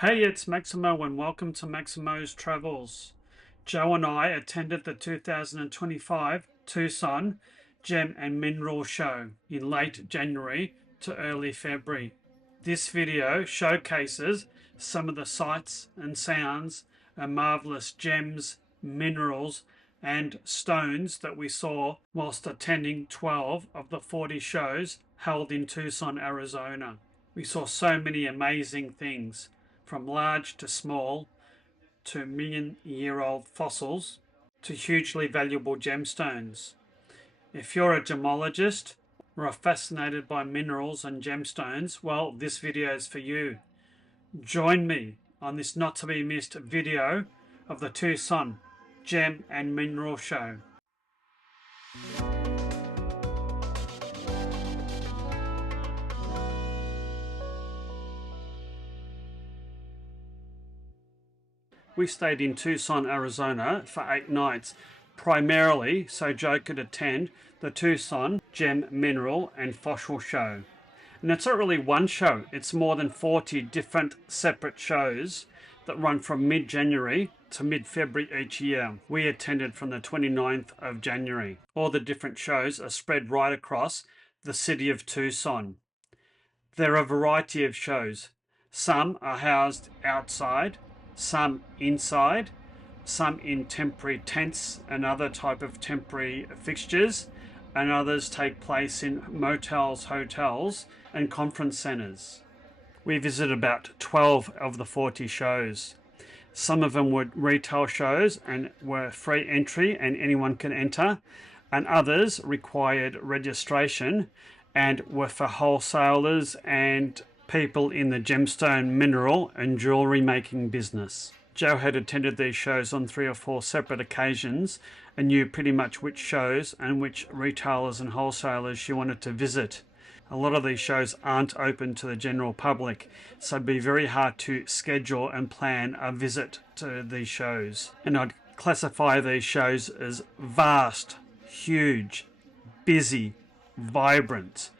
Hey, it's Maximo and welcome to Maximo's Travels. Joe and I attended the 2025 Tucson Gem and Mineral Show in late January to early February. This video showcases some of the sights and sounds and marvelous gems, minerals and stones that we saw whilst attending 12 of the 40 shows held in Tucson, Arizona. We saw so many amazing things, from large to small, to million-year-old fossils, to hugely valuable gemstones. If you're a gemologist or are fascinated by minerals and gemstones, well, this video is for you. Join me on this not-to-be-missed video of the Tucson Gem and Mineral Show. We stayed in Tucson, Arizona for 8 nights, primarily so Joe could attend the Tucson Gem, Mineral and Fossil Show. And it's not really one show, it's more than 40 different separate shows that run from mid-January to mid-February each year. We attended from the 29th of January. All the different shows are spread right across the city of Tucson. There are a variety of shows. Some are housed outside, some inside, some in temporary tents and other type of temporary fixtures, and others take place in motels, hotels and conference centres. We visited about 12 of the 40 shows. Some of them were retail shows and were free entry and anyone can enter, and others required registration and were for wholesalers and people in the gemstone, mineral and jewellery making business. Joe had attended these shows on 3 or 4 separate occasions and knew pretty much which shows and which retailers and wholesalers she wanted to visit. A lot of these shows aren't open to the general public, so it'd be very hard to schedule and plan a visit to these shows. And I'd classify these shows as vast, huge, busy, vibrant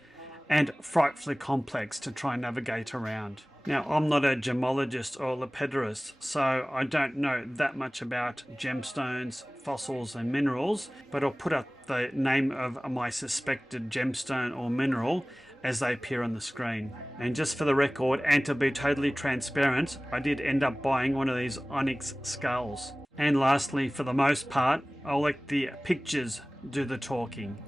and frightfully complex to try and navigate around. Now, I'm not a gemologist or lepidologist, so I don't know that much about gemstones, fossils and minerals, but I'll put up the name of my suspected gemstone or mineral as they appear on the screen. And just for the record, and to be totally transparent, I did end up buying one of these onyx skulls. And lastly, for the most part, I'll let the pictures do the talking.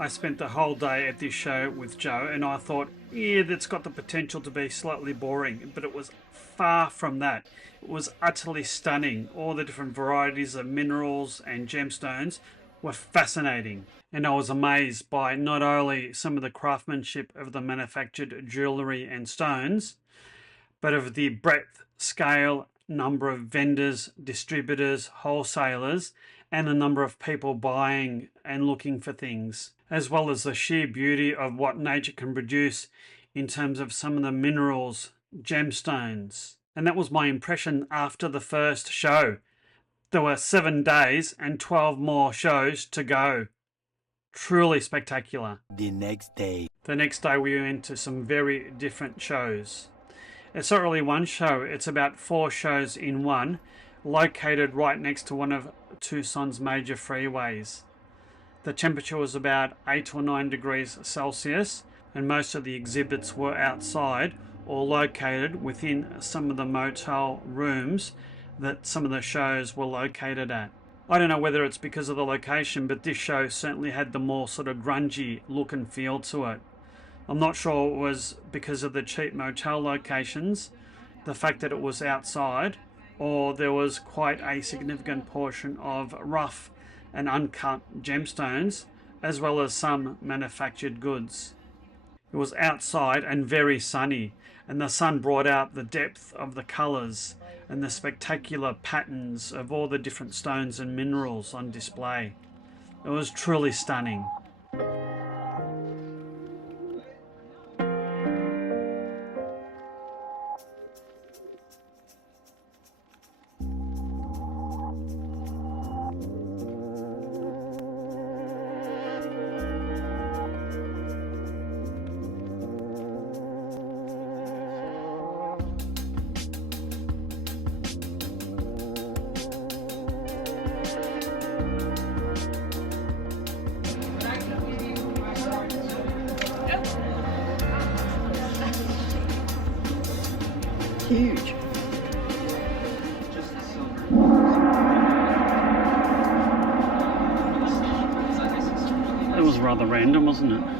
I spent the whole day at this show with Joe, and I thought, yeah, that's got the potential to be slightly boring, but it was far from that. It was utterly stunning. All the different varieties of minerals and gemstones were fascinating, and I was amazed by not only some of the craftsmanship of the manufactured jewellery and stones, but of the breadth, scale, number of vendors, distributors, wholesalers, and the number of people buying and looking for things, as well as the sheer beauty of what nature can produce in terms of some of the minerals, gemstones. And that was my impression after the first show. There were 7 days and 12 more shows to go. Truly spectacular. The next day We went to some very different shows. It's not really one show, it's about 4 shows in one, located right next to one of Tucson's major freeways. The temperature was about 8 or 9 degrees Celsius, and most of the exhibits were outside or located within some of the motel rooms that some of the shows were located at. I don't know whether it's because of the location, but this show certainly had the more sort of grungy look and feel to it. I'm not sure it was because of the cheap motel locations, the fact that it was outside, or there was quite a significant portion of rough and uncut gemstones, as well as some manufactured goods. It was outside and very sunny, and the sun brought out the depth of the colours and the spectacular patterns of all the different stones and minerals on display. It was truly stunning. huge. It was rather random, wasn't it?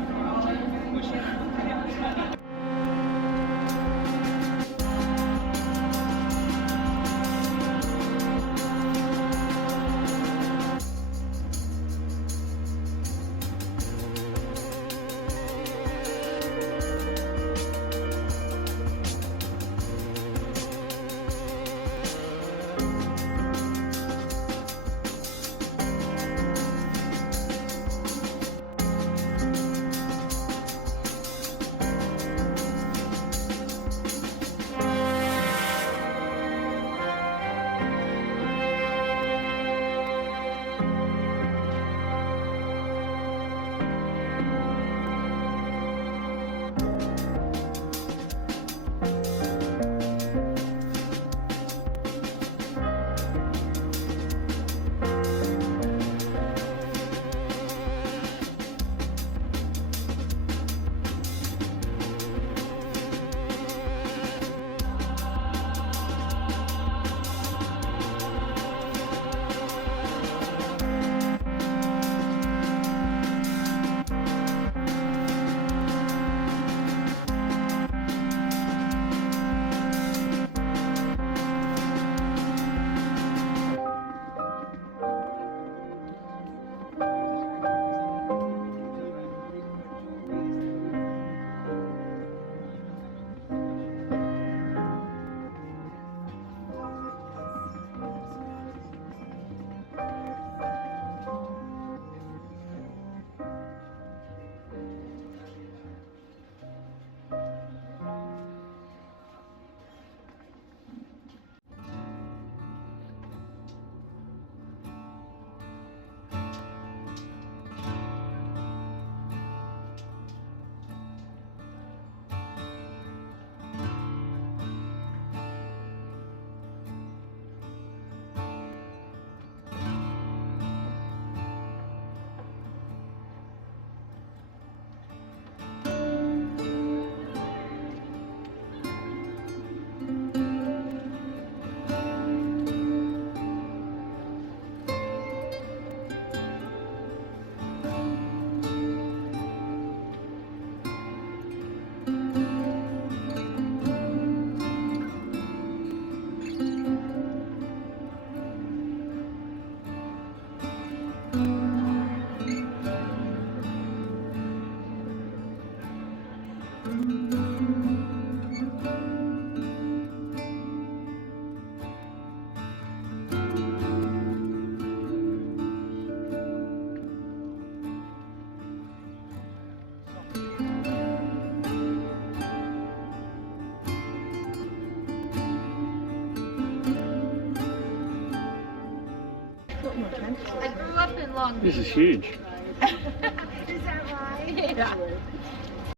I grew up in Long Beach. This is huge. Is that right? Yeah.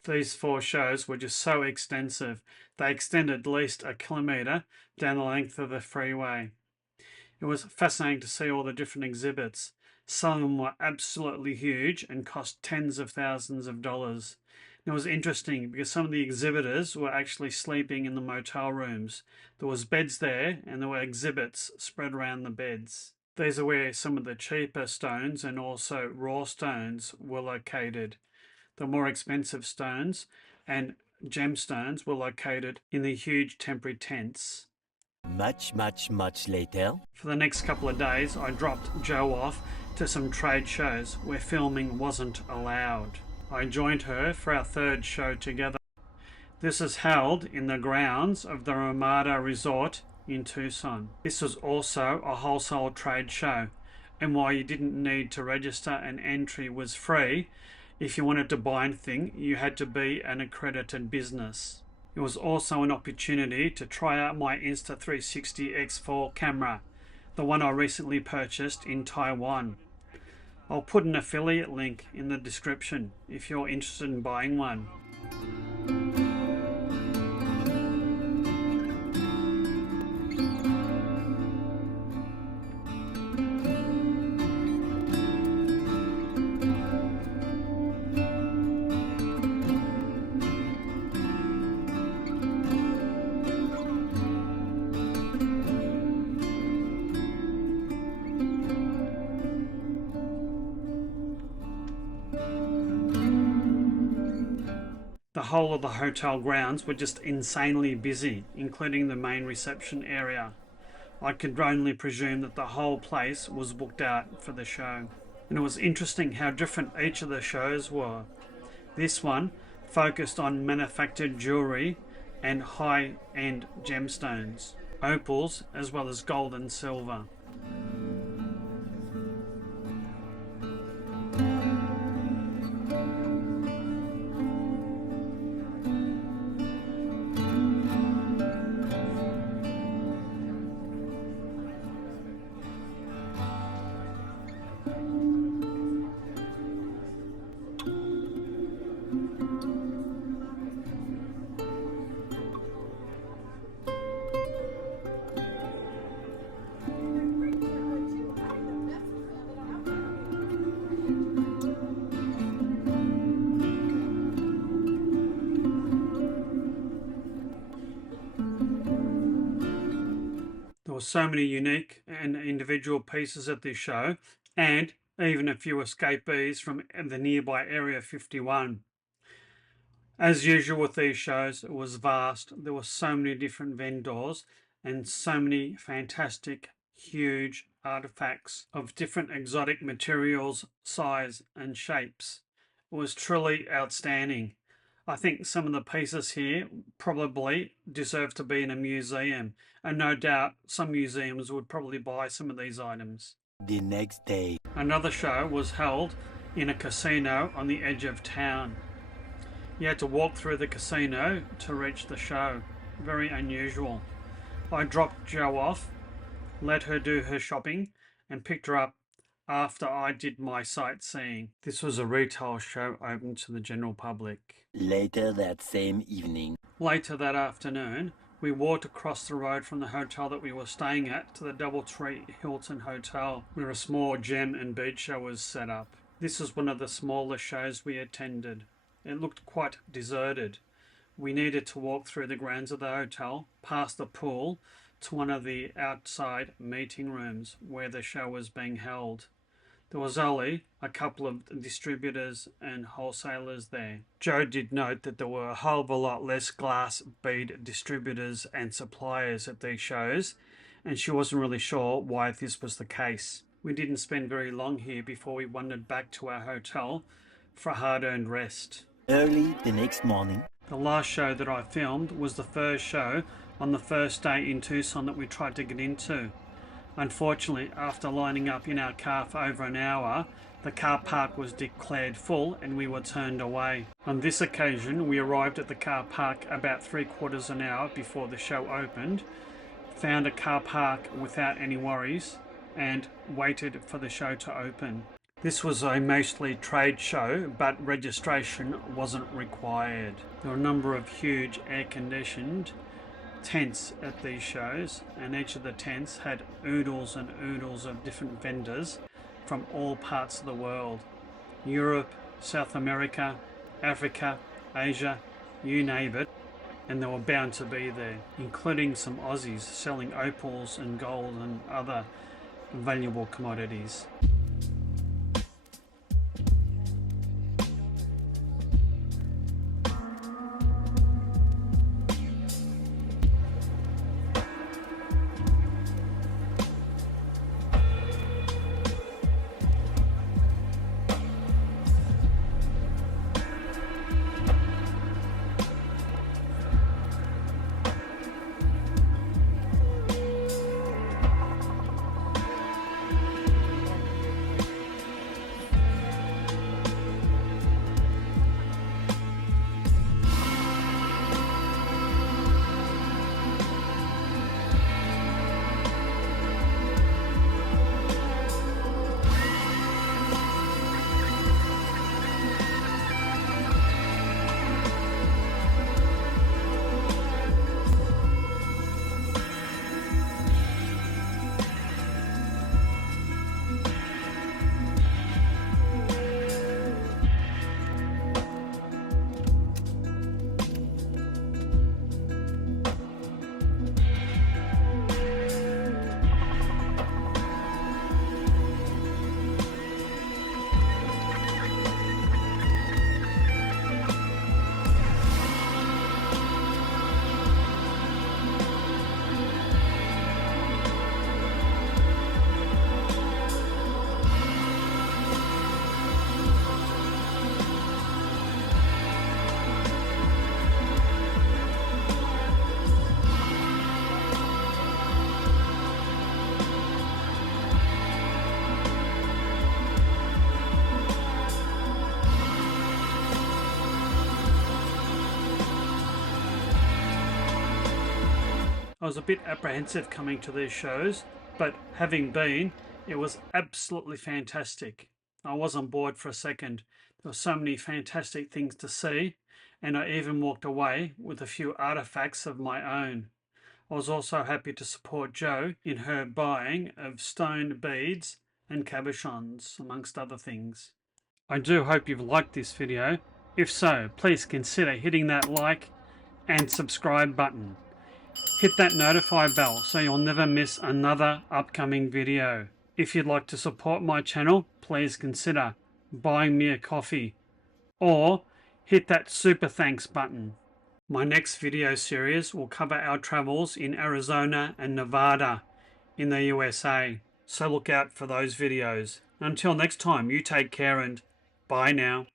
These 4 shows were just so extensive. They extended at least a kilometre down the length of the freeway. It was fascinating to see all the different exhibits. Some of them were absolutely huge and cost tens of thousands of dollars. It was interesting because some of the exhibitors were actually sleeping in the motel rooms. There was beds there and there were exhibits spread around the beds. These are where some of the cheaper stones and also raw stones were located. The more expensive stones and gemstones were located in the huge temporary tents. Much later. For the next couple of days, I dropped Jo off to some trade shows where filming wasn't allowed. I joined her for our 3rd show together. This is held in the grounds of the Ramada Resort in Tucson. This was also a wholesale trade show, and while you didn't need to register and entry was free, if you wanted to buy anything, you had to be an accredited business. It was also an opportunity to try out my Insta360 X4 camera, the one I recently purchased in Taiwan. I'll put an affiliate link in the description if you're interested in buying one. The whole of the hotel grounds were just insanely busy, including the main reception area. I could only presume that the whole place was booked out for the show. And it was interesting how different each of the shows were. This one focused on manufactured jewellery and high-end gemstones, opals as well as gold and silver. There were so many unique and individual pieces at this show, and even a few escapees from the nearby Area 51. As usual with these shows, it was vast. There were so many different vendors and so many fantastic, huge artifacts of different exotic materials, size and shapes. It was truly outstanding. I think some of the pieces here probably deserve to be in a museum, and no doubt some museums would probably buy some of these items. The next day. Another show was held in a casino on the edge of town. You had to walk through the casino to reach the show. Very unusual. I dropped Jo off, let her do her shopping, and picked her up after I did my sightseeing. This was a retail show open to the general public. Later that same evening. Later that afternoon, we walked across the road from the hotel that we were staying at to the Doubletree Hilton Hotel, where a small gem and bead show was set up. This was one of the smaller shows we attended. It looked quite deserted. We needed to walk through the grounds of the hotel, past the pool, to one of the outside meeting rooms where the show was being held. There was only a couple of distributors and wholesalers there. Jo did note that there were a whole of a lot less glass bead distributors and suppliers at these shows, and she wasn't really sure why this was the case. We didn't spend very long here before we wandered back to our hotel for a hard-earned rest. Early the next morning. The last show that I filmed was the first show on the first day in Tucson that we tried to get into. Unfortunately, after lining up in our car for over an hour, the car park was declared full and we were turned away. On this occasion, we arrived at the car park about 3/4 an hour before the show opened, found a car park without any worries, and waited for the show to open. This was a mostly trade show, but registration wasn't required. There were a number of huge air-conditioned tents at these shows, and each of the tents had oodles and oodles of different vendors from all parts of the world. Europe, South America, Africa, Asia, you name it, and they were bound to be there, including some Aussies selling opals and gold and other valuable commodities. I was a bit apprehensive coming to these shows, but having been, it was absolutely fantastic. I wasn't bored for a second. There were so many fantastic things to see, and I even walked away with a few artifacts of my own. I was also happy to support Jo in her buying of stone beads and cabochons, amongst other things. I do hope you've liked this video. If so, please consider hitting that like and subscribe button. Hit that notify bell so you'll never miss another upcoming video. If you'd like to support my channel, please consider buying me a coffee or hit that super thanks button. My next video series will cover our travels in Arizona and Nevada in the USA, so look out for those videos. Until next time, you take care and bye now.